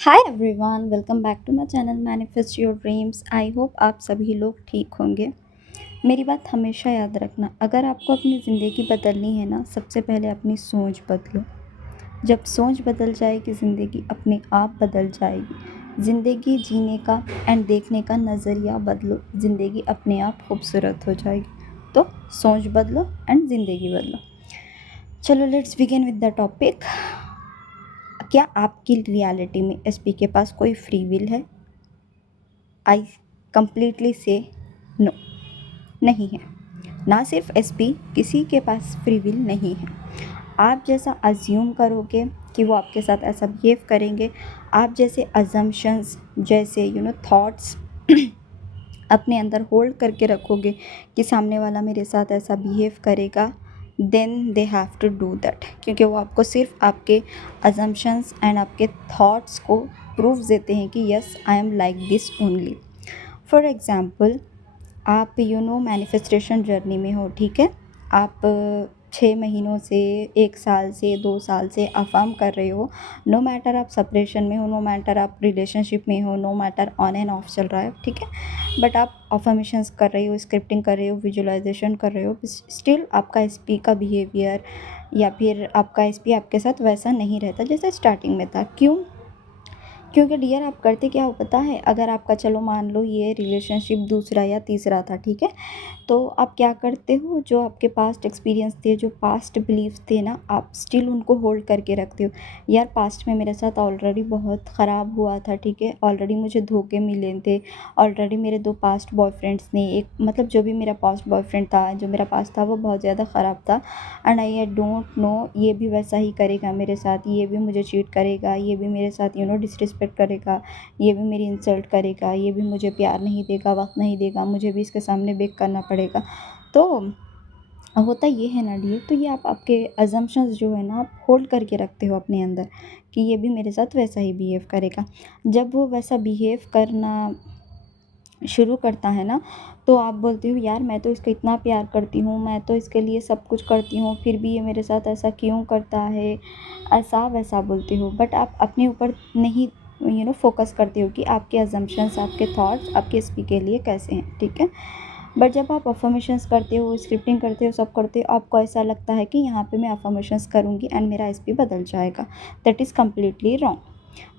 Hi everyone, welcome back to my channel manifest your dreams. I hope आप सभी लोग ठीक होंगे। मेरी बात हमेशा याद रखना, अगर आपको अपनी ज़िंदगी बदलनी है ना, सबसे पहले अपनी सोच बदलो। जब सोच बदल जाएगी, ज़िंदगी अपने आप बदल जाएगी। ज़िंदगी जीने का एंड देखने का नज़रिया बदलो, ज़िंदगी अपने आप खूबसूरत हो जाएगी। तो सोच बदलो एंड ज़िंदगी बदलो। चलो let's begin with the topic. क्या आपकी रियलिटी में एसपी के पास कोई फ्री विल है? आई कंप्लीटली से नो, नहीं है। ना सिर्फ एसपी, किसी के पास फ्री विल नहीं है। आप जैसा अज्यूम करोगे कि वो आपके साथ ऐसा बिहेव करेंगे, आप जैसे अजम्पशंस, जैसे थॉट्स अपने अंदर होल्ड करके रखोगे कि सामने वाला मेरे साथ ऐसा बिहेव करेगा, then they have to do that, क्योंकि वो आपको सिर्फ आपके अजम्पशंस एंड आपके थॉट्स को प्रूफ देते हैं कि yes I am like this only. For example, आप मैनिफेस्टेशन जर्नी में हो, ठीक है। आप 6 महीनों से, 1 साल से, 2 साल से अफर्म कर रहे हो। नो मैटर आप सेपरेशन में हो, नो मैटर आप रिलेशनशिप में हो, no matter on and off चल रहा है, ठीक है। बट आप अफर्मेशंस कर रहे हो, स्क्रिप्टिंग कर रहे हो, विजुअलाइजेशन कर रहे हो, स्टिल आपका एसपी का बिहेवियर या फिर आपका एसपी आपके साथ वैसा नहीं रहता जैसा स्टार्टिंग में था। क्यों? क्योंकि डियर आप करते क्या हो पता है? अगर आपका, चलो मान लो ये रिलेशनशिप दूसरा या तीसरा था, ठीक है। तो आप क्या करते हो, जो आपके पास्ट एक्सपीरियंस थे, जो पास्ट बिलीफ थे ना, आप स्टिल उनको होल्ड करके रखते हो। यार पास्ट में मेरे साथ ऑलरेडी बहुत ख़राब हुआ था, ठीक है। ऑलरेडी मुझे धोखे मिले थे। ऑलरेडी मेरे 2 पास्ट बॉयफ्रेंड्स ने, एक मतलब जो भी मेरा पास्ट बॉयफ्रेंड था, जो मेरा पास्ट था, वो बहुत ज़्यादा ख़राब था। एंड आई डोंट नो ये भी वैसा ही करेगा मेरे साथ, ये भी मुझे चीट करेगा, ये भी मेरे साथ डिसरिस्पेक्ट करेगा, ये भी मेरी इंसल्ट करेगा, ये भी मुझे प्यार नहीं देगा, वक्त नहीं देगा, मुझे भी इसके सामने बेक करना पड़ेगा। तो होता ये है ना डियर, तो ये आप आपके अजम्पशंस जो है ना, आप होल्ड करके रखते हो अपने अंदर कि ये भी मेरे साथ वैसा ही बिहेव करेगा। जब वो वैसा बिहेव करना शुरू करता है ना, तो आप बोलते हो यार मैं तो इसको इतना प्यार करती हूँ, मैं तो इसके लिए सब कुछ करती हूँ, फिर भी ये मेरे साथ ऐसा क्यों करता है, ऐसा वैसा बोलते हो। बट आप अपने ऊपर नहीं फोकस करते हो कि आपके अजम्पशंस, आपके थॉट्स आपके एसपी के लिए कैसे हैं, ठीक है। बट जब आप अफर्मेशंस करते हो, स्क्रिप्टिंग करते हो, सब करते हो, आपको ऐसा लगता है कि यहाँ पे मैं अफर्मेशंस करूँगी एंड मेरा एसपी बदल जाएगा। दैट इज़ कम्प्लीटली रॉन्ग,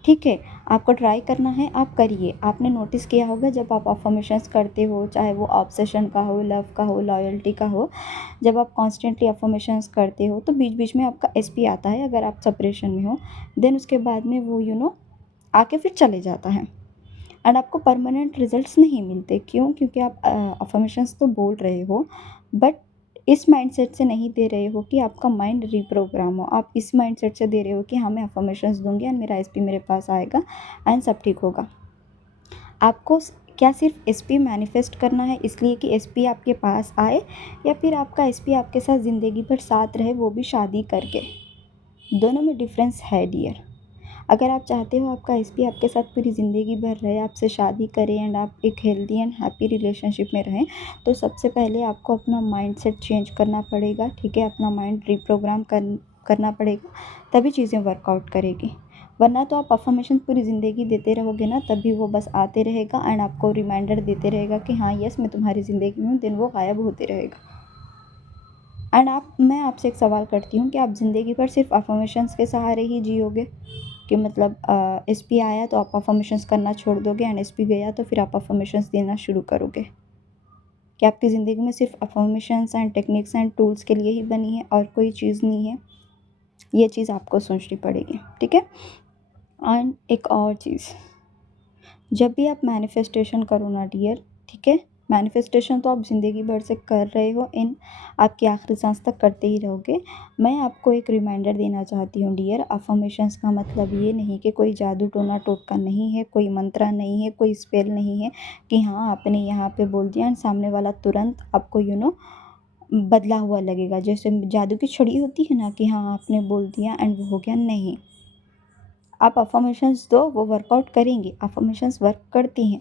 ठीक है। आपको ट्राई करना है, आप करिए। आपने नोटिस किया होगा जब आप अफर्मेशंस करते हो, चाहे वो ऑब्सेशन का हो, लव का हो, लॉयल्टी का हो, जब आप कॉन्स्टेंटली अफर्मेशंस करते हो तो बीच बीच में आपका एसपी आता है, अगर आप सेपरेशन में हो। देन उसके बाद में वो आके फिर चले जाता है एंड आपको परमानेंट रिजल्ट्स नहीं मिलते। क्यों? क्योंकि आप अफर्मेशंस तो बोल रहे हो, बट इस माइंडसेट से नहीं दे रहे हो कि आपका माइंड रीप्रोग्राम हो। आप इस माइंडसेट से दे रहे हो कि हाँ मैं अफर्मेशंस दूंगी एंड मेरा एसपी मेरे पास आएगा एंड सब ठीक होगा। आपको क्या सिर्फ एसपी मैनिफेस्ट करना है इसलिए कि एसपी आपके पास आए, या फिर आपका एसपी आपके साथ ज़िंदगी भर साथ रहे, वो भी शादी करके? दोनों में डिफरेंस है डियर। अगर आप चाहते हो आपका एसपी आपके साथ पूरी ज़िंदगी भर रहे, आपसे शादी करे एंड आप एक हेल्दी एंड हैप्पी रिलेशनशिप में रहें, तो सबसे पहले आपको अपना माइंडसेट चेंज करना पड़ेगा, ठीक है। अपना माइंड रीप्रोग्राम करना पड़ेगा, तभी चीज़ें वर्कआउट करेगी। वरना तो आप अफर्मेशन पूरी ज़िंदगी देते रहोगे ना, तभी वो बस आते रहेगा एंड आपको रिमाइंडर देते रहेगा कि हाँ यस मैं तुम्हारी ज़िंदगी में हूँ, दिन वो गायब होते रहेगा। एंड मैं आपसे एक सवाल करती हूँ कि आप ज़िंदगी भर सिर्फ अफर्मेशंस के सहारे ही जियोगे, कि मतलब एसपी आया तो आप अफर्मेशंस करना छोड़ दोगे एंड एसपी गया तो फिर आप अफर्मेशंस देना शुरू करोगे? कि आपकी ज़िंदगी में सिर्फ affirmations and techniques and tools के लिए ही बनी है और कोई चीज़ नहीं है? ये चीज़ आपको सोचनी पड़ेगी, ठीक है। एंड एक और चीज़, जब भी आप मैनिफेस्टेशन करो ना डियर, ठीक है, मैनिफेस्टेशन तो आप ज़िंदगी भर से कर रहे हो, इन आपकी आखिरी सांस तक करते ही रहोगे। मैं आपको एक रिमाइंडर देना चाहती हूँ डियर, अफर्मेशंस का मतलब ये नहीं कि कोई जादू टोना टोटका नहीं है, कोई मंत्रा नहीं है, कोई स्पेल नहीं है कि हाँ आपने यहाँ पे बोल दिया एंड सामने वाला तुरंत आपको बदला हुआ लगेगा। जैसे जादू की छड़ी होती है ना कि हाँ आपने बोल दिया एंड वो हो गया, नहीं। आप अफ़र्मेशंस दो, वो वर्कआउट करेंगी, अफ़र्मेशंस वर्क करती हैं।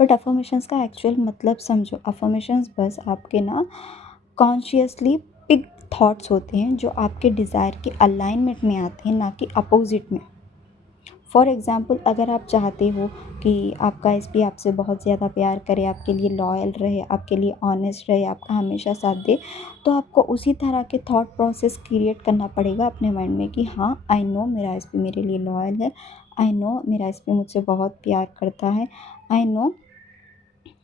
बट अफ़र्मेशंस का एक्चुअल मतलब समझो। अफ़र्मेशंस बस आपके ना कॉन्शियसली पिक थॉट्स होते हैं जो आपके डिज़ायर के अलाइनमेंट में आते हैं, ना कि अपोजिट में। फॉर एग्ज़ाम्पल अगर आप चाहते हो कि आपका एसपी आपसे बहुत ज़्यादा प्यार करे, आपके लिए लॉयल रहे, आपके लिए ऑनेस्ट रहे, आपका हमेशा साथ दे, तो आपको उसी तरह के थॉट प्रोसेस क्रिएट करना पड़ेगा अपने माइंड में कि हाँ, आई नो मेरा एसपी मेरे लिए लॉयल है, आई नो मेरा एसपी मुझसे बहुत प्यार करता है, आई नो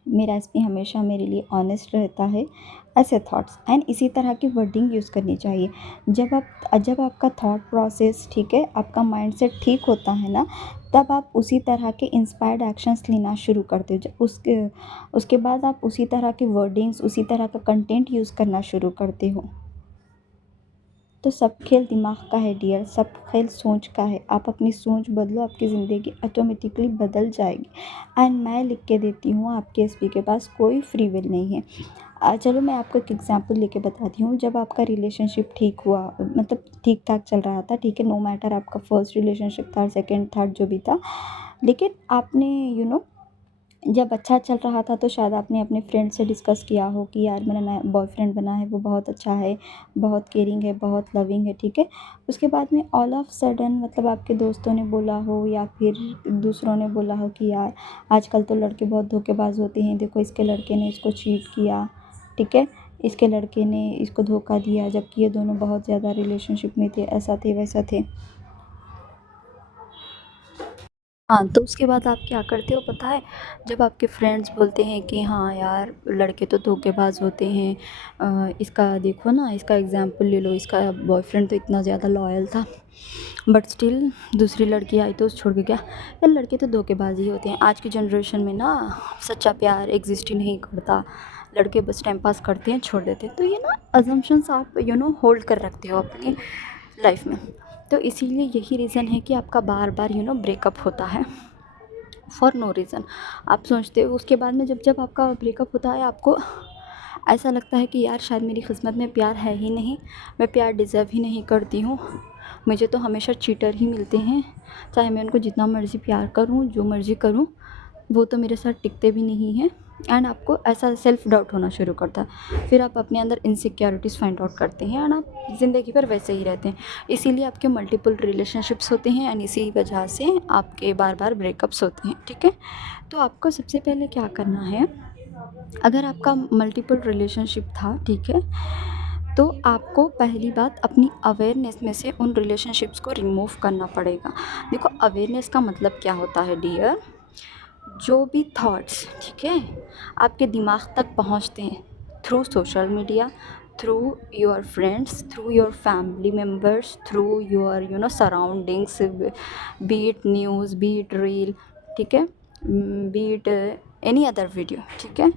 मेरा एसपी हमेशा मेरे लिए ऑनेस्ट रहता है। ऐसे थॉट्स एंड इसी तरह की वर्डिंग यूज़ करनी चाहिए। जब आपका थॉट प्रोसेस ठीक है, आपका माइंडसेट ठीक होता है ना, तब आप उसी तरह के इंस्पायर्ड एक्शंस लेना शुरू करते हो। जब उसके बाद आप उसी तरह के वर्डिंग्स, उसी तरह का कंटेंट यूज़ करना शुरू करते हो। तो सब खेल दिमाग का है डियर, सब खेल सोच का है। आप अपनी सोच बदलो, आपकी ज़िंदगी ऑटोमेटिकली बदल जाएगी। एंड मैं लिख के देती हूँ, आपके एसपी के पास कोई फ्री विल नहीं है। चलो मैं आपको एक एग्जांपल लेके बताती हूँ। जब आपका रिलेशनशिप ठीक हुआ, मतलब ठीक ठाक चल रहा था, ठीक है, नो मैटर आपका फर्स्ट रिलेशनशिप था, सेकेंड, थर्ड जो भी था, लेकिन आपने जब अच्छा चल रहा था तो शायद आपने अपने फ्रेंड से डिस्कस किया हो कि यार मेरा नया बॉयफ्रेंड बना है, वो बहुत अच्छा है, बहुत केयरिंग है, बहुत लविंग है, ठीक है। उसके बाद में ऑल ऑफ सडन मतलब आपके दोस्तों ने बोला हो या फिर दूसरों ने बोला हो कि यार आजकल तो लड़के बहुत धोखेबाज होते हैं, देखो इसके लड़के ने इसको चीट किया, ठीक है, इसके लड़के ने इसको धोखा दिया, जबकि ये दोनों बहुत ज़्यादा रिलेशनशिप में थे, ऐसा थे वैसा थे। हाँ, तो उसके बाद आप क्या करते हो पता है? जब आपके फ्रेंड्स बोलते हैं कि हाँ यार लड़के तो धोखेबाज होते हैं, इसका देखो ना, इसका एग्ज़ाम्पल ले लो, इसका बॉयफ्रेंड तो इतना ज़्यादा लॉयल था, बट स्टिल दूसरी लड़की आई तो उसे छोड़ के गया। यार लड़के तो धोखेबाज ही होते हैं। आज की जनरेशन में ना सच्चा प्यार एग्जिस्ट ही नहीं करता, लड़के बस टाइम पास करते हैं, छोड़ देते हैं। तो ये ना अजम्पशंस आप होल्ड कर रखते हो अपनी लाइफ में। तो इसीलिए यही रीज़न है कि आपका बार बार ब्रेकअप होता है फॉर नो रीज़न। आप सोचते हो उसके बाद में, जब जब आपका ब्रेकअप होता है, आपको ऐसा लगता है कि यार शायद मेरी किस्मत में प्यार है ही नहीं, मैं प्यार डिज़र्व ही नहीं करती हूँ, मुझे तो हमेशा चीटर ही मिलते हैं, चाहे मैं उनको जितना मर्ज़ी प्यार करूँ, जो मर्ज़ी करूँ, वो तो मेरे साथ टिकते भी नहीं हैं। एंड आपको ऐसा सेल्फ डाउट होना शुरू करता है। फिर आप अपने अंदर इनसिक्योरिटीज़ फाइंड आउट करते हैं एंड आप ज़िंदगी भर वैसे ही रहते हैं। इसीलिए आपके मल्टीपल रिलेशनशिप्स होते हैं एंड इसी वजह से आपके बार बार ब्रेकअप्स होते हैं, ठीक है। तो आपको सबसे पहले क्या करना है, अगर आपका मल्टीपल रिलेशनशिप था, ठीक है, तो आपको पहली बात अपनी अवेयरनेस में से उन रिलेशनशिप्स को रिमूव करना पड़ेगा। देखो अवेयरनेस का मतलब क्या होता है डियर, जो भी थॉट्स, ठीक है, आपके दिमाग तक पहुंचते हैं through social media, through your friends, through your family members, through your surroundings, be it news, be it reel, ठीक है, बीट एनी अदर वीडियो, ठीक है।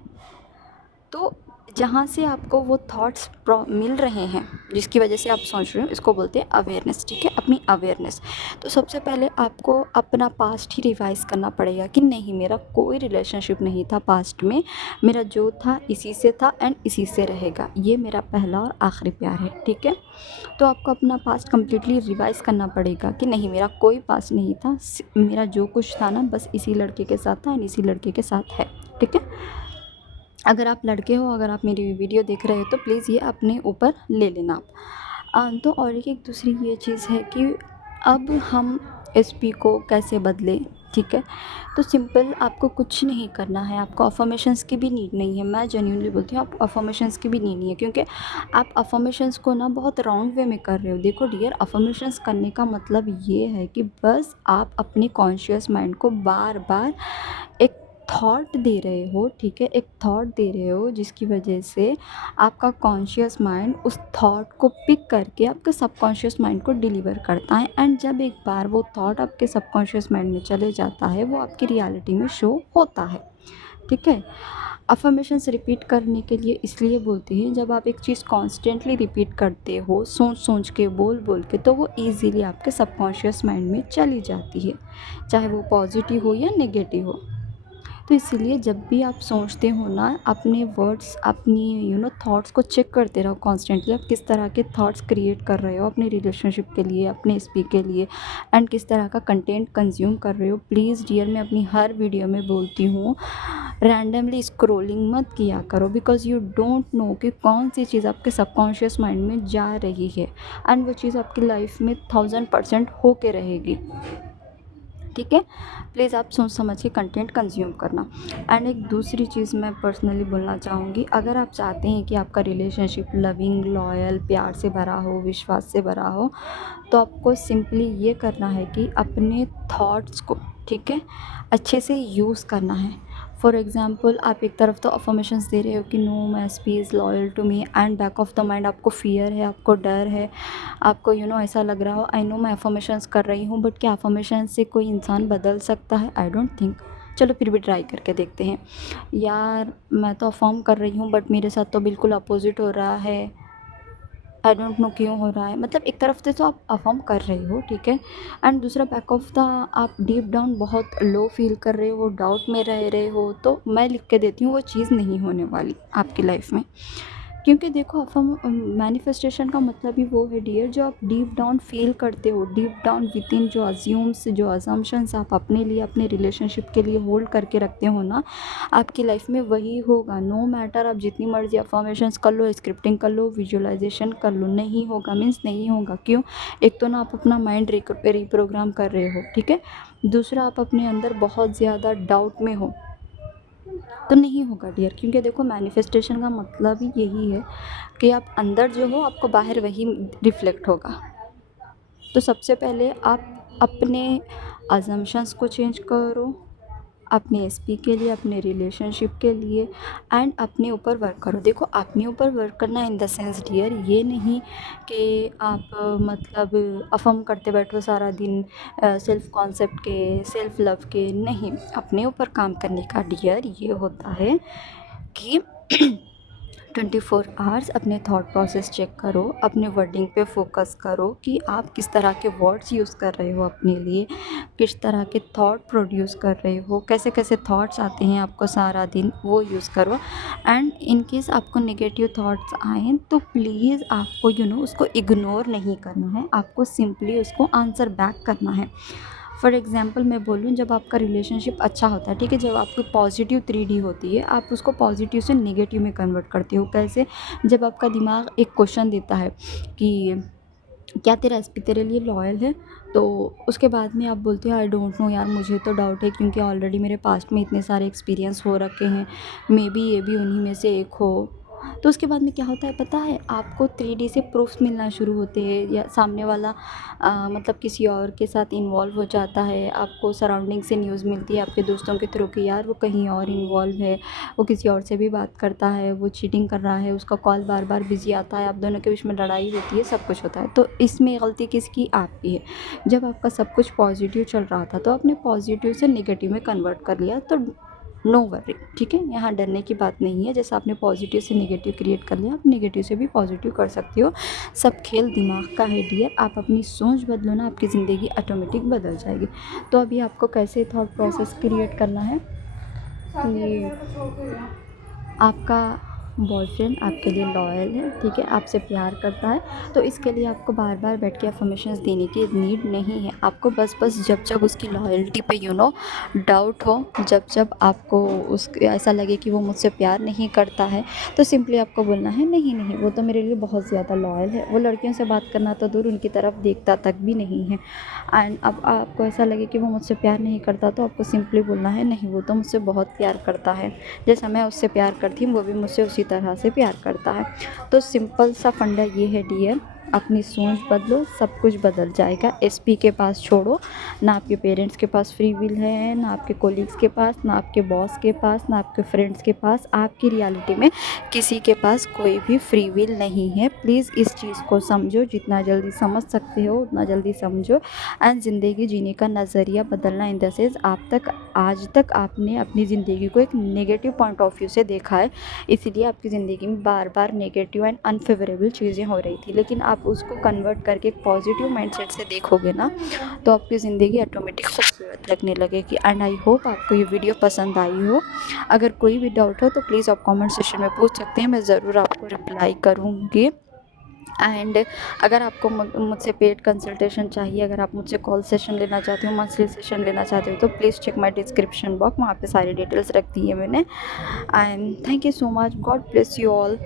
तो जहाँ से आपको वो थॉट्स मिल रहे हैं जिसकी वजह से आप सोच रहे हो, इसको बोलते हैं अवेयरनेस, ठीक है, अपनी अवेयरनेस। तो सबसे पहले आपको अपना पास्ट ही रिवाइज़ करना पड़ेगा कि नहीं मेरा कोई रिलेशनशिप नहीं था पास्ट में, मेरा जो था इसी से था एंड इसी से रहेगा, ये मेरा पहला और आखिरी प्यार है, ठीक है। तो आपको अपना पास्ट कम्प्लीटली रिवाइज़ करना पड़ेगा कि नहीं मेरा कोई पास्ट नहीं था, मेरा जो कुछ था ना बस इसी लड़के के साथ था एंड इसी लड़के के साथ है, ठीक है। अगर आप लड़के हो, अगर आप मेरी वीडियो देख रहे हो तो प्लीज़ ये अपने ऊपर ले लेना आप। तो और एक दूसरी ये चीज़ है कि अब हम एसपी को कैसे बदलें, ठीक है। तो सिंपल आपको कुछ नहीं करना है, आपको अफ़र्मेशंस की भी नीड नहीं है। मैं जेन्युइनली बोलती हूँ, आपको अफ़र्मेशंस की भी नीड नहीं है, क्योंकि आप अफ़र्मेशंस को ना बहुत रॉन्ग वे में कर रहे हो। देखो डियर, अफ़र्मेशंस करने का मतलब ये है कि बस आप अपने कॉन्शियस माइंड को बार बार एक थॉट दे रहे हो, ठीक है, एक थॉट दे रहे हो जिसकी वजह से आपका कॉन्शियस माइंड उस थॉट को पिक करके आपके सबकॉन्शियस माइंड को डिलीवर करता है। एंड जब एक बार वो थॉट आपके सबकॉन्शियस माइंड में चले जाता है, वो आपकी रियलिटी में शो होता है, ठीक है। अफर्मेशंस रिपीट करने के लिए इसलिए बोलते हैं, जब आप एक चीज़ कॉन्स्टेंटली रिपीट करते हो, सोच सोच के, बोल बोल के, तो वो ईज़िली आपके सबकॉन्शियस माइंड में चली जाती है, चाहे वो पॉजिटिव हो या नेगेटिव हो। तो इसीलिए जब भी आप सोचते हो ना, अपने वर्ड्स, अपनी थॉट्स को चेक करते रहो कॉन्स्टेंटली, आप किस तरह के थॉट्स क्रिएट कर रहे हो अपने रिलेशनशिप के लिए, अपने स्पीक के लिए, एंड किस तरह का कंटेंट कंज्यूम कर रहे हो। प्लीज़ डियर, मैं अपनी हर वीडियो में बोलती हूँ, रैंडमली स्क्रोलिंग मत किया करो, बिकॉज़ यू डोंट नो कि कौन सी चीज़ आपके सबकॉन्शियस माइंड में जा रही है एंड वो चीज़ आपकी लाइफ में 1000% हो के रहेगी। ठीक है। प्लीज़ आप सोच समझ के कंटेंट कंज्यूम करना। एंड एक दूसरी चीज़ मैं पर्सनली बोलना चाहूँगी, अगर आप चाहते हैं कि आपका रिलेशनशिप लविंग, लॉयल, प्यार से भरा हो, विश्वास से भरा हो, तो आपको सिंपली ये करना है कि अपने थॉट्स को, ठीक है, अच्छे से यूज़ करना है। फॉर एग्ज़ाम्पल, आप एक तरफ तो अफ़र्मेशंस दे रहे हो कि no my SP is loyal to me, and back of the mind आपको फ़ियर है, आपको डर है, आपको ऐसा लग रहा हो आई नो मैं अफ़र्मेशंस कर रही हूँ, बट क्या अफ़र्मेशन से कोई इंसान बदल सकता है? I don't think. चलो फिर भी ट्राई करके देखते हैं। यार मैं तो अफ़र्म कर रही हूँ बट मेरे साथ तो बिल्कुल अपोज़िट हो रहा है, आई डोंट नो क्यों हो रहा है। मतलब एक तरफ से तो आप अफ़र्म कर रहे हो, ठीक है, एंड दूसरा बैक ऑफ द आप डीप डाउन बहुत लो फ़ील कर रहे हो, डाउट में रह रहे हो, तो मैं लिख के देती हूँ वो चीज़ नहीं होने वाली आपकी लाइफ़ में। क्योंकि देखो मैनिफेस्टेशन का मतलब ही वो है डियर, जो आप डीप डाउन फील करते हो, डीप डाउन विद इन जो अज्यूम्स, जो अजम्पशंस आप अपने लिए, अपने रिलेशनशिप के लिए होल्ड करके रखते हो ना, आपकी लाइफ में वही होगा। नो मैटर आप जितनी मर्जी अफर्मेशंस कर लो, स्क्रिप्टिंग कर लो, विजुअलाइजेशन कर लो, नहीं होगा मीन्स नहीं होगा। क्यों? एक तो ना आप अपना माइंड रिप्रोग्राम कर रहे हो, ठीक है, दूसरा आप अपने अंदर बहुत ज़्यादा डाउट में हो, तो नहीं होगा डियर। क्योंकि देखो मैनिफेस्टेशन का मतलब ही यही है कि आप अंदर जो हो आपको बाहर वही रिफ्लेक्ट होगा। तो सबसे पहले आप अपने अजम्पशंस को चेंज करो, अपने एसपी के लिए, अपने रिलेशनशिप के लिए, एंड अपने ऊपर वर्क करो। देखो अपने ऊपर वर्क करना इन द सेंस डियर ये नहीं कि आप मतलब अफर्म करते बैठो सारा दिन सेल्फ कॉन्सेप्ट के, सेल्फ लव के, नहीं। अपने ऊपर काम करने का डियर ये होता है कि 24 आवर्स अपने थॉट प्रोसेस चेक करो, अपने वर्डिंग पे फोकस करो कि आप किस तरह के वर्ड्स यूज़ कर रहे हो अपने लिए, किस तरह के थॉट प्रोड्यूस कर रहे हो, कैसे कैसे थॉट्स आते हैं आपको सारा दिन, वो यूज़ करो। एंड इन केस आपको नेगेटिव थॉट्स आएँ तो प्लीज़ आपको उसको इग्नोर नहीं करना है, आपको सिंपली उसको आंसर बैक करना है। फॉर एग्ज़ाम्पल मैं बोलूँ, जब आपका रिलेशनशिप अच्छा होता है, ठीक है, जब आपकी पॉजिटिव 3D होती है, आप उसको पॉजिटिव से नेगेटिव में कन्वर्ट करते हो। कैसे? जब आपका दिमाग एक क्वेश्चन देता है कि क्या तेरा एसपी तेरे लिए लॉयल है, तो उसके बाद में आप बोलते हो आई डोंट नो यार, मुझे तो डाउट है क्योंकि ऑलरेडी मेरे पास्ट में इतने सारे एक्सपीरियंस हो रखे हैं, मे बी ये भी उन्हीं में से एक हो। तो उसके बाद में क्या होता है पता है, आपको 3D से प्रूफ्स मिलना शुरू होते हैं, या सामने वाला मतलब किसी और के साथ इन्वॉल्व हो जाता है, आपको सराउंडिंग से न्यूज़ मिलती है आपके दोस्तों के थ्रू कि यार वो कहीं और इन्वॉल्व है, वो किसी और से भी बात करता है, वो चीटिंग कर रहा है, उसका कॉल बार बार बिजी आता है, आप दोनों के बीच में लड़ाई होती है, सब कुछ होता है। तो इसमें गलती किसकी? आपकी है। जब आपका सब कुछ पॉजिटिव चल रहा था तो आपने पॉजिटिव से नेगेटिव में कन्वर्ट कर लिया, तो नो वरी, ठीक है, यहाँ डरने की बात नहीं है। जैसे आपने पॉजिटिव से नेगेटिव क्रिएट कर लिया, आप नेगेटिव से भी पॉजिटिव कर सकते हो। सब खेल दिमाग का है डियर। आप अपनी सोच बदलो ना, आपकी ज़िंदगी ऑटोमेटिक बदल जाएगी। तो अभी आपको कैसे थॉट प्रोसेस क्रिएट करना है कि आपका बॉयफ्रेंड आपके लिए लॉयल है, ठीक है, आपसे प्यार करता है, तो इसके लिए आपको बार बार बैठ के अफर्मेशंस देने की नीड नहीं है। आपको बस जब जब उसकी लॉयल्टी पे डाउट हो, जब जब आपको उसके ऐसा लगे कि वो मुझसे प्यार नहीं करता है, तो सिंपली आपको बोलना है नहीं नहीं, वो तो मेरे लिए बहुत ज़्यादा लॉयल है, वो लड़कियों से बात करना तो दूर, उनकी तरफ देखता तक भी नहीं है। एंड अब आपको ऐसा लगे कि वो मुझसे प्यार नहीं करता, तो आपको सिंपली बोलना है नहीं, वो तो मुझसे बहुत प्यार करता है, जैसा मैं उससे प्यार करती हूँ वो भी मुझसे उसी तरह से प्यार करता है। तो सिंपल सा फंडा ये है डियर, अपनी सोच बदलो, सब कुछ बदल जाएगा। एसपी के पास छोड़ो, ना आपके पेरेंट्स के पास फ्री विल है, ना आपके कोलीग्स के पास, ना आपके बॉस के पास, ना आपके फ्रेंड्स के पास, आपकी रियलिटी में किसी के पास कोई भी फ्री विल नहीं है। प्लीज़ इस चीज़ को समझो, जितना जल्दी समझ सकते हो उतना जल्दी समझो। एंड ज़िंदगी जीने का नज़रिया बदलना इन द सेंस, आज तक आपने अपनी ज़िंदगी को एक नेगेटिव पॉइंट ऑफ व्यू से देखा है, इसीलिए आपकी ज़िंदगी में बार बार नेगेटिव एंड अनफेवरेबल चीज़ें हो रही थी। लेकिन आप उसको कन्वर्ट करके एक पॉजिटिव माइंडसेट से देखोगे ना, तो आपकी ज़िंदगी ऑटोमेटिक खूबसूरत लगने लगेगी। एंड आई होप आपको ये वीडियो पसंद आई हो। अगर कोई भी डाउट हो तो प्लीज़ आप कमेंट सेक्शन में पूछ सकते हैं, मैं ज़रूर आपको रिप्लाई करूँगी। एंड अगर आपको मुझसे पेड कंसल्टेशन चाहिए, अगर आप मुझसे कॉल सेशन लेना चाहते हो, मंथली सेशन लेना चाहते हो, तो please check my description box, वहाँ पे सारी डिटेल्स रख दी है मैंने। And thank you so much, God bless you all.